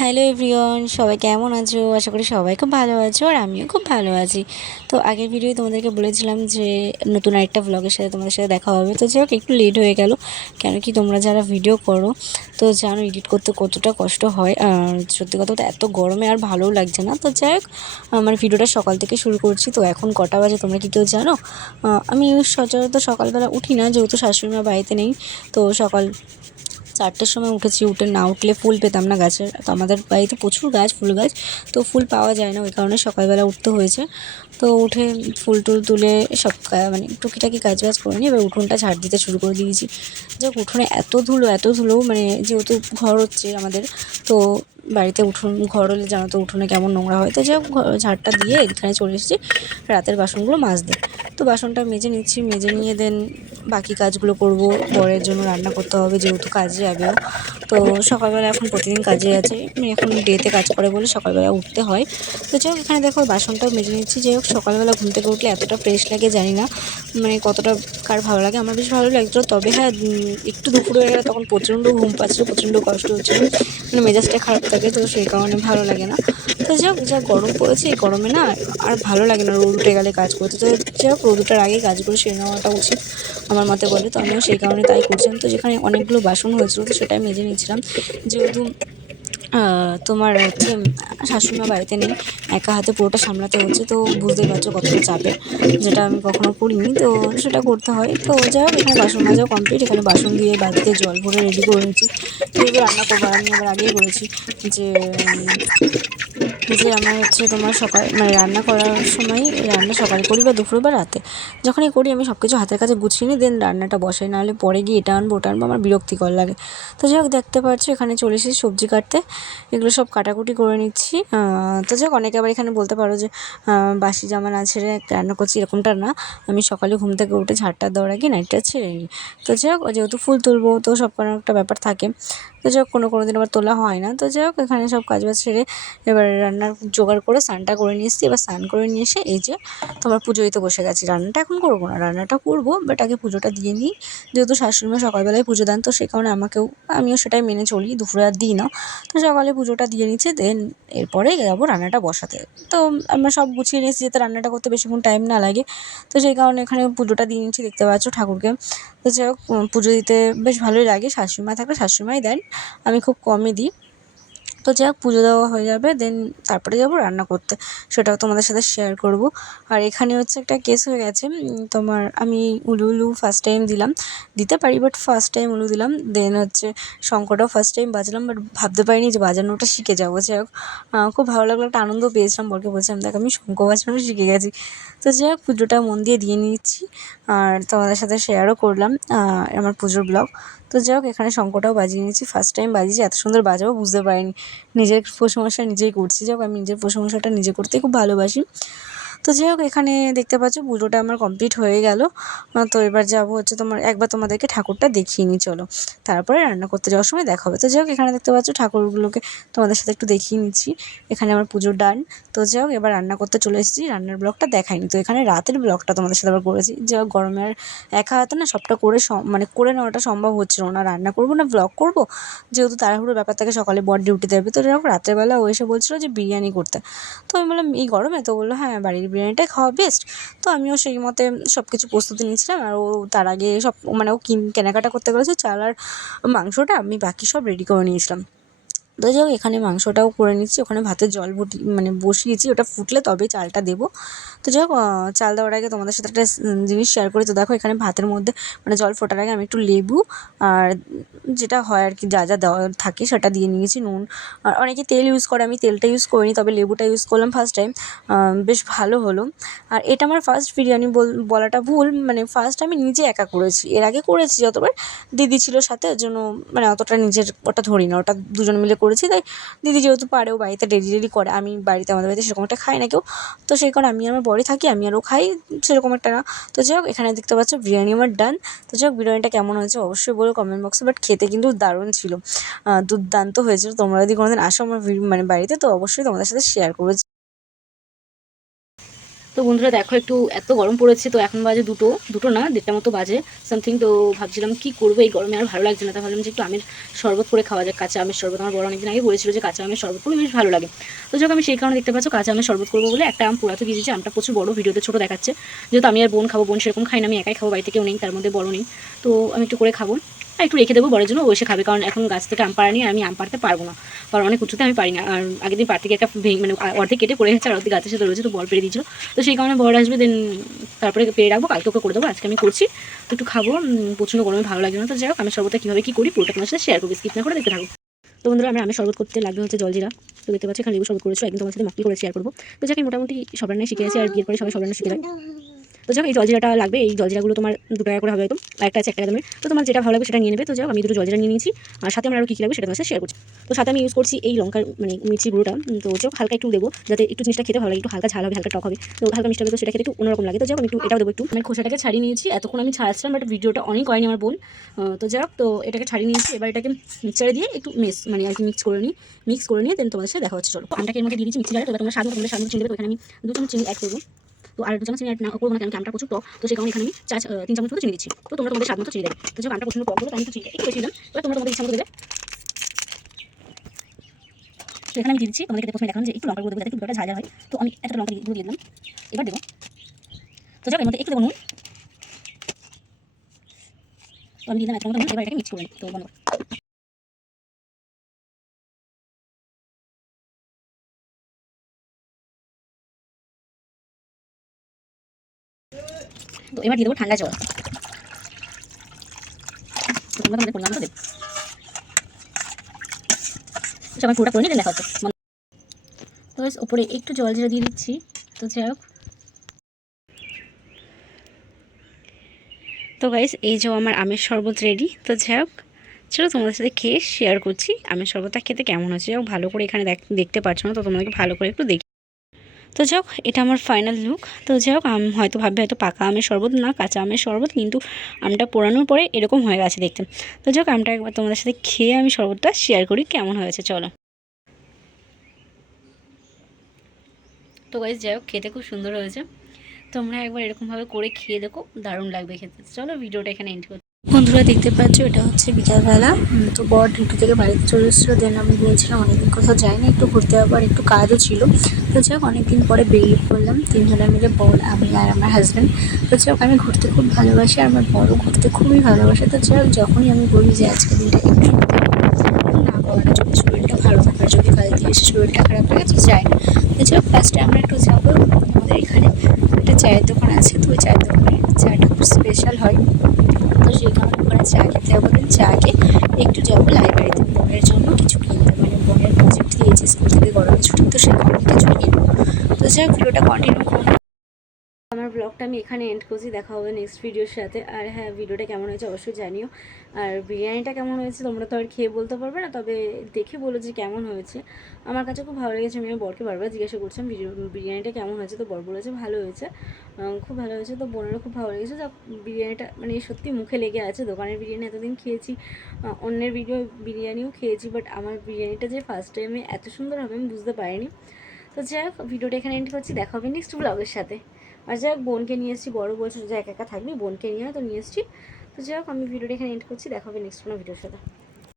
Hello everyone, সবাই কেমন আছো? আশা করি সবাই খুব ভালো আছো আর আমিও খুব ভালো আছি। তো আগের ভিডিওয়ে তোমাদেরকে বলেছিলাম যে নতুন আরেকটা ব্লগের সাথে তোমাদের সাথে দেখা হবে। তো যাই হোক, একটু লেট হয়ে গেল। কেন কি তোমরা যারা ভিডিও করো তো জানো এডিট করতে কতটা কষ্ট হয়। আর সত্যি কথা তো এত গরমে আর ভালোও লাগছে না। তো যাই হোক, আমার ভিডিওটা সকাল থেকে শুরু করছি। তো এখন কটা বাজে তোমরা কি কেউ জানো? আমি সচরাচর সকালবেলা উঠি না, যেহেতু শাশুড়ি মা বাড়িতে নেই। তো সকাল 4টের সময় উঠেছি। না উঠলে ফুল পেতাম না গাছের। তো আমাদের বাড়িতে প্রচুর গাছ, ফুল গাছ, তো ফুল পাওয়া যায় না, ওই কারণে সকালবেলা উঠতে হয়েছে। তো উঠে ফুল টুল তুলে সব মানে টুকিটাকি কাজ বাজ করে নিই। এবার উঠোনটা ঝাড় দিতে শুরু করে দিয়েছি। যাক, উঠোনে এত ধুলো মানে যেহেতু ঘর হচ্ছে আমাদের, তো বাড়িতে ঘর হলে জানো তো উঠোনে কেমন নোংরা হয়। তো যাই হোক, ঝাড়টা দিয়ে এখানে চলে এসেছি রাতের বাসনগুলো মাজতে। তো বাসনটা মেজে নিচ্ছি, মেজে নিয়ে দেন বাকি কাজগুলো করব। বরের জন্য রান্না করতে হবে, যেহেতু কাজে যাবেও। তো সকালবেলা এখন প্রতিদিন কাজে আছে, এখন ডেতে কাজ করে বলে সকালবেলা উঠতে হয়। তো যাই হোক, এখানে দেখো বাসনটাও মেজে নিচ্ছি। যাই হোক, সকালবেলা ঘুম থেকে উঠলে এতটা ফ্রেশ লাগে জানি না, মানে কতটা কার ভালো লাগে। আমার বেশ ভালো লাগছিলো। তবে হ্যাঁ, একটু দুপুর হয়ে গেলে তখন প্রচণ্ড ঘুম পাচ্ছিলো, প্রচণ্ড কষ্ট হচ্ছিলো, মানে মেজাজটা খারাপ থাকে, তো সেই কারণে ভালো লাগে না। তো যাই হোক, যা গরম পড়েছে, এই গরমে না আর ভালো লাগে না রোদ উঠে গেলে কাজ করতে। তো যাই হোক, রোদ ওঠার আগেই কাজগুলো সেরে নেওয়াটা উচিত আমার মতে বলে। তো আমিও সেই কারণে তাই করছিলাম। তো যেখানে অনেকগুলো বাসন হয়েছিল, তো সেটাই মেজে নিয়েছিলাম। যেহেতু তোমার হচ্ছে শাশুড়িমা বাড়িতে নেই, একা হাতে পুরোটা সামলাতে হচ্ছে। তো বুঝতেই পারছো কতটা চাপের, যেটা আমি কখনো করিনি, তো সেটা করতে হয়। তো যাই হোক, এখানে বাসন মাজাও কমপ্লিট। এখানে বাসন দিয়ে বালতিতে জল ভরে রেডি করে নিচ্ছি, যেহেতু রান্না করবো। আর আমি আবার আগেই বলেছি যে আমার হচ্ছে তোমার সকাল মানে রান্না করার সময়, রান্না সকালে করি বা দুপুরে বা রাতে, যখনই করি আমি সব কিছু হাতের কাছে গুছিয়ে নিই, দেন রান্নাটা বসাই। নাহলে পরে গিয়ে এটা আনবো ওটা আনবো, আমার বিরক্তিকর লাগে। তো যাই হোক, দেখতে পাচ্ছি এখানে চলে এসেছি সবজি কাটতে, এগুলো সব কাটাকুটি করে নিচ্ছি। তো যাই হোক, অনেকে আবার এখানে বলতে পারো যে বাসি জামা না ছেড়ে রান্না করছি, এরকমটা না। আমি সকালে ঘুম থেকে উঠে ঝাড়টা দেওয়ার আগে নাইটটা ছেড়ে নিই। তো যাই হোক, যেহেতু ফুল তুলবো তো সব কোনো একটা ব্যাপার থাকে। তো যাই হোক, কোনো দিন আবার তোলা হয় না। তো যাই হোক, এখানে সব কাজ বাজ সেরে এবার রান্নার জোগাড় করে স্নানটা করে নিয়ে এসেছি। এবার স্নান করে নিয়ে এসে এই যে তোমার পুজো দিতে বসে গেছি। রান্নাটা এখন করবো না, রান্নাটা করবো বাট আগে পুজোটা দিয়ে নিই। যেহেতু শাশুড়িমা সকালবেলায় পুজো দেন, তো সেই কারণে আমিও সেটাই মেনে চলি, দুপুরে আর দিই না। তো সকালে পুজোটা দিয়ে নিচ্ছি, দেন এরপরে যাবো রান্নাটা বসাতে। তো আমরা সব গুছিয়ে নিয়েছি যাতে রান্নাটা করতে বেশিক্ষণ টাইম না লাগে। তো সেই কারণে এখানে পুজোটা দিয়ে নিচ্ছি, দেখতে পাচ্ছ ঠাকুরকে। তো যাই হোক, পুজো দিতে বেশ ভালোই লাগে। শাশুড়িমা থাকলে শাশুড়িমাই দেন, আমি খুব কমই দিই। তো যাই হোক, পুজো দেওয়া হয়ে যাবে, দেন তারপরে যাবো রান্না করতে, সেটাও তোমাদের সাথে শেয়ার করব। আর এখানে হচ্ছে একটা কেস হয়ে গেছে, তোমার আমি উলু ফার্স্ট টাইম দিতে পারি, বাট ফার্স্ট টাইম উলু দিলাম। দেন হচ্ছে শঙ্খটাও ফার্স্ট টাইম বাজলাম, বাট ভাবতে পারিনি যে বাজানোটা শিখে যাবো। যাই হোক, খুব ভালো লাগলো, একটা আনন্দ পেয়েছিলাম। বরকে বলছিলাম, দেখ আমি শঙ্খ বাজানো শিখে গেছি। তো যাই হোক, পুজোটা মন দিয়ে নিচ্ছি আর তোমাদের সাথে শেয়ারও করলাম আমার পুজোর ব্লগ। তো যাই হোক, এখানে শঙ্খটাও বাজিয়ে নিয়েছি, ফার্স্ট টাইম বাজিয়েছি, এত সুন্দর বাজাবো বুঝতে পারিনি। নিজের প্রশংসা নিজেই করছি। যাই হোক, আমি নিজের প্রশংসাটা নিজে করতে খুব ভালোবাসি। তো যাই হোক, এখানে দেখতে পাচ্ছ পুজোটা আমার কমপ্লিট হয়ে গেল। তো এবার যাবো হচ্ছে একবার তোমাদেরকে ঠাকুরটা দেখিয়ে নিই চলো, তারপরে রান্না করতে যাওয়ার সময় দেখা হবে। তো যাই হোক, এখানে দেখতে পাচ্ছ ঠাকুরগুলোকে তোমাদের সাথে একটু দেখিয়ে নিচ্ছি। এখানে আমার পুজো ডান। তো যাই হোক, এবার রান্না করতে চলে এসেছি, রান্নার ব্লগটা দেখাইনি। তো এখানে রাতের ব্লগটা তোমাদের সাথে আবার করেছি। যাই হোক, গরমে আর একা হাতে না সবটা মানে করে নেওয়াটা সম্ভব হচ্ছিল না। রান্না করবো না ব্লগ করবো, যেহেতু তাড়াহুড়োর ব্যাপার থাকে, সকালে বর ডিউটিতে যাবে। তো যাই হোক, রাত্রেবেলা ও এসে বলছিলো যে বিরিয়ানি করতে। তো আমি বললাম এই গরমে? তো বললো হ্যাঁ, বাড়ির বিরিয়ানিটাই খাওয়া বেস্ট। তো আমিও সেই মতে সব কিছু প্রস্তুতি নিচ্ছিলাম। আর ও তার আগে সব মানে ও কেনাকাটা করতে গেছে, চাল আর মাংসটা আমি বাকি সব রেডি করে নিয়েছিলাম। তো যাই হোক, এখানে মাংসটাও করে নিচ্ছি, ওখানে ভাতের জল মানে বসিয়েছি, ওটা ফুটলে তবেই চালটা দেবো। তো যাই হোক, চাল দেওয়ার আগে তোমাদের সাথে একটা জিনিস শেয়ার করি। তো দেখো, এখানে ভাতের মধ্যে মানে জল ফোটার আগে আমি একটু লেবু আর যেটা হয় আর কি, যা দেওয়া থাকে সেটা দিয়ে নিয়েছি, নুন। আর অনেকে তেল ইউজ করে, আমি তেলটা ইউজ করিনি, তবে লেবুটা ইউজ করলাম ফার্স্ট টাইম, বেশ ভালো হলো। আর এটা আমার ফার্স্ট বিরিয়ানি বলাটা ভুল, মানে ফার্স্ট আমি নিজে একা করেছি। এর আগে করেছি যতবার, দিদি ছিল সাথে, ওর জন্য মানে অতটা নিজের ওটা ধরি না, ওটা দুজন মিলে করেছি। তাই দিদি যেহেতু পারে, ও বাড়িতে ডেলি করে, আমি বাড়িতে আমাদের বাড়িতে সেরকম একটা খাই না কেউ। তো সেই কারণে আমি আমার বরই থাকি, আমি আরও খাই সেরকম একটা না। তো যাই হোক, এখানে দেখতে পাচ্ছ বিরিয়ানি আমার ডান। তো যাই হোক, বিরিয়ানিটা কেমন হয়েছে অবশ্যই বলো কমেন্ট বক্সে, বাট খেতে কিন্তু দারুণ ছিল, দুর্দান্ত হয়েছিল। তোমরা যদি কোনোদিন আসো আমার মানে বাড়িতে, তো অবশ্যই তোমাদের সাথে শেয়ার করবো। তো বন্ধুরা দেখো, একটু এত গরম পড়েছে, তো এখন বাজে দুটো দুটো না 1:30 মতো বাজে সামথিং। তো ভাবছিলাম কি করবো এই গরমে, আর ভালো লাগছে না। তো ভাবলাম যে একটু আমের শরবত করে খাওয়া যায়, কাঁচা আমের শরবত। আমার বড় অনেকদিন আগে বলেছিল যে কাঁচা আমের শরবত করলে বেশ ভালো লাগে। তো যখন আমি সেই কারণে দেখতে পাচ্ছ কাঁচা আমের শরবত করবো বলে একটা আম পুরাতে দিয়ে দিয়েছি। আমটা প্রচুর বড়, ভিডিওতে ছোটো দেখাচ্ছে, যেহেতু আমি আর বোন খাবো। বোন সেরকম খাই না, আমি একাই খাবো, বাড়িতে কেউ নেই, তার মধ্যে বড় নেই। তো আমি একটু করে খাবো আর একটু রেখে দেবো বড়ের জন্য, ও এসে খাবে। কারণ এখন গাছ থেকে আম পাড়া নিয়ে আমি আম পাড়তে পারবো না, কারণ অনেক উঁচুতে আমি পারি না। আর আগের দিন পাড় থেকে একটা মানে অর্ধেক কেটে পড়ে গেছে, আর অর্ধেক গাছের সাথে রয়েছে, তো বল পেরে দিয়েছিল। তো সেই কারণে বড় আসবে, দেন তারপরে পেয়ে রাখবো, কালকে ওকে করে দেবো। আজকে আমি করছি, তো একটু খাবো। প্রচণ্ড গরমে ভালো লাগে না। তো যাই হোক, আমি শরবতটা কীভাবে কী করি পুরোটা তোমার সাথে শেয়ার করবো, স্কিপ না করে দেখতে থাকো। তো বন্ধুরা, আমি শরবত করতে লাগবে হচ্ছে জলজিরা। তো দেখতে পাচ্ছি এখানে লেবু শরবত করেছো, একদিন তোমার সাথে মাখি করে শেয়ার করবো। তো যাকে মোটামুটি সব রান্নায় শিখে আছি, আর বিয়ের পরে সবাই শিখে যায়। তো যাক, এই জলজিরাটা লাগবে। এই জলজিরাগুলো তোমার 2 টাকা করে হবে হয়তো, একটা আছে 1 টাকা দামের। তো তোমার যেটা ভালো লাগবে সেটা নিয়ে নেবে। তো যাক, আমি দুটো জলজিরা নিয়ে নিয়েছি, আর সাথে আমার আরও কী লাগবে সেটা তোমার সাথে শেয়ার করছি। তো সাথে আমি ইউজ করছি এই লঙ্কার মানে মির্চি গুঁড়োটা। তো যাক, হালকা একটু দেবো, যাতে একটু জিনিসটা খেতে ভালো লাগে, একটু হালকা ঝাল হবে, হালকা টক হবে। তো হালকা মিষ্টি হবে, তো সেটা খেতে একটু অন্যরকম লাগে। তো যাক, আমি একটু এটাও দেবো। একটু আমি খোসাটাকে ছাড়িয়ে নিয়েছি, এতক্ষণ আমি ছাড়াচ্ছিলাম, বাট ভিডিওটা অনেক করেনি আমার বোন। তো যাক, তো এটাকে ছাড়িয়ে নিয়েছি। এবার এটাকে মিক্সারে দিয়ে একটু মানে আর কি মিক্স করে নিয়ে দেন তোমাদের সাথে দেখা হচ্ছে। চলো, আমটাকে এর মধ্যে দিয়ে দিচ্ছি মিক্সি জারে। তো তোমরা স্বাদ মতো চিনি দেবে। তো এখানে আমি 2 চামচ চিনি অ্যাড করবো। তো আর 2 চামচ চিনি অ্যাড না করবো না, কারণ আমটা প্রচুর টক। তো সেই কারণে এখানে আমি 3 চামচ মতো চিনি দিচ্ছি। তো তোমরা তোমাদের স্বাদ মতো চিনি দেবে। তো যখন আমটা প্রচুর টক হবে, তাই আমি চিনিটা একটু বেশি দিলাম। এবার তোমরা তোমাদের ইচ্ছা মতো দেবে। তো এখানে আমি দিয়ে দিচ্ছি, তোমাদেরকে প্রথমে দেখালাম যে একটু লঙ্কা গুঁড়ো দেবো, যাতে একটু ঝাল হয়। তো আমি একটা লঙ্কা গুঁড়ো দিয়ে দিলাম। এবার দেবো, তো যাক, এর মধ্যে একটু দেবো নুন। তো আমি দিলাম একটা মতো নুন। এবার এটাকে মিক্স করে নিই। তো বন্ধ। তো এবার দিয়ে দেবো ঠান্ডা জল। তো তোমরা তোমাদের পরিমাণ মতো দেবে। সবাই পুরোটা করে নিয়ে দেখা হচ্ছে। তো ওপরে একটু জল জিরা দিয়ে দিচ্ছি। তো যাই হোক, তো গাইস, এই যে আমার আমের শরবত রেডি। তো যাই হোক, চলো তোমাদের সাথে খেয়ে শেয়ার করছি আমের শরবতটা খেতে কেমন হচ্ছে। যাই হোক, ভালো করে এখানে দেখতে পাচ্ছ না, তো তোমাদেরকে ভালো করে একটু দেখি। তো যাই হোক, এটা আমার ফাইনাল লুক। তো যাই হোক, হয়তো ভাববে হয়তো পাকা আমের শরবত না, কাঁচা আমের শরবত, কিন্তু আমটা পোড়ানোর পরে এরকম হয়ে গেছে দেখতে। তো যাই হোক, আমটা একবার তোমাদের সাথে খেয়ে আমি শরবতটা শেয়ার করি কেমন হয়েছে। চলো। তো গাইস, যাই হোক, খেতে খুব সুন্দর হয়েছে। তোমরা একবার এরকমভাবে করে খেয়ে দেখো, দারুণ লাগবে খেতে। চলো, ভিডিওটা এখানে এন্ড করছি। বন্ধুরা, দেখতে পাচ্ছ এটা হচ্ছে বিকালবেলা। তো বর ডিউটি থেকে বাড়িতে চলে এসেছিলো, দেন আমি গিয়েছিলাম, অনেকদিন কোথাও যাইনি, একটু ঘুরতে যাওয়ার একটু কাজও ছিল। তো যাই হোক, অনেকদিন পরে বেরিয়ে পড়লাম 3 জনে মিলে, বর, আমি আর আমার হাজব্যান্ড। তো যাই হোক, আমি ঘুরতে খুব ভালোবাসি, আর আমার বরও ঘুরতে খুবই ভালোবাসে। তো যাই হোক, যখনই আমি বলি যে আজকে দিনটা একটু ঘুরতে না করে না, যদি শরীরটা ভালো থাকে, যদি কাল থেকে এসে শরীরটা খারাপ লাগে তো যাই না। তো যাই হোক, ফার্স্টে আমরা একটু যাবো আমাদের এখানে একটা চায়ের দোকান আছে। তো ওই চায়ের দোকানে চাটা খুব স্পেশাল হয়। তো সেই কারণে ওখানে চা খেতে যাবো। দেন চাকে একটু যাবো লাইব্রেরিতে বোনের জন্য কিছু কিনতে, মানে বোনের প্রজেক্ট দিয়েছে স্কুল থেকে গরমের ছুটি, তো সেই কারণে কিছু কিনবো। তো যাই হোক, ভিডিওটা কন্টিনিউ করবো। আমার ব্লগটা আমি এখানে এন্ড করছি, দেখা হবে নেক্সট ভিডিওর সাথে। আর হ্যাঁ, ভিডিওটা কেমন হয়েছে অবশ্যই জানিও। আর বিরিয়ানিটা কেমন হয়েছে তোমরা তো আর খেয়ে বলতে পারবে না, তবে দেখে বলো যে কেমন হয়েছে। আমার কাছে খুব ভালো লেগেছে। আমি আমার বরকে বারবার জিজ্ঞাসা করছিলাম বিরিয়ানিটা কেমন হয়েছে, তো বর বলেছে ভালো হয়েছে, খুব ভালো হয়েছে। তো বোনেরও খুব ভালো লেগেছে। যা বিরিয়ানিটা মানে সত্যি মুখে লেগে আছে। দোকানের বিরিয়ানি এতদিন খেয়েছি, অন্যের বিরিয়ানিও খেয়েছি, বাট আমার বিরিয়ানিটা যে ফার্স্ট টাইমে এত সুন্দর হবে আমি বুঝতে পারিনি। তো যাই হোক, ভিডিওটা এখানে এন্ড করছি, দেখা হবে নেক্সট ব্লগের সাথে। আর যাই হোক, বোনকে নিয়ে এসেছি, বড় বলছে যে একা একা থাকবি, বোনকে নিয়ে তো নিয়ে এসেছি। তো যাই হোক, আমি ভিডিওটা এখানে এন্ড করছি, দেখা হবে নেক্সট কোনো ভিডিওর সাথে।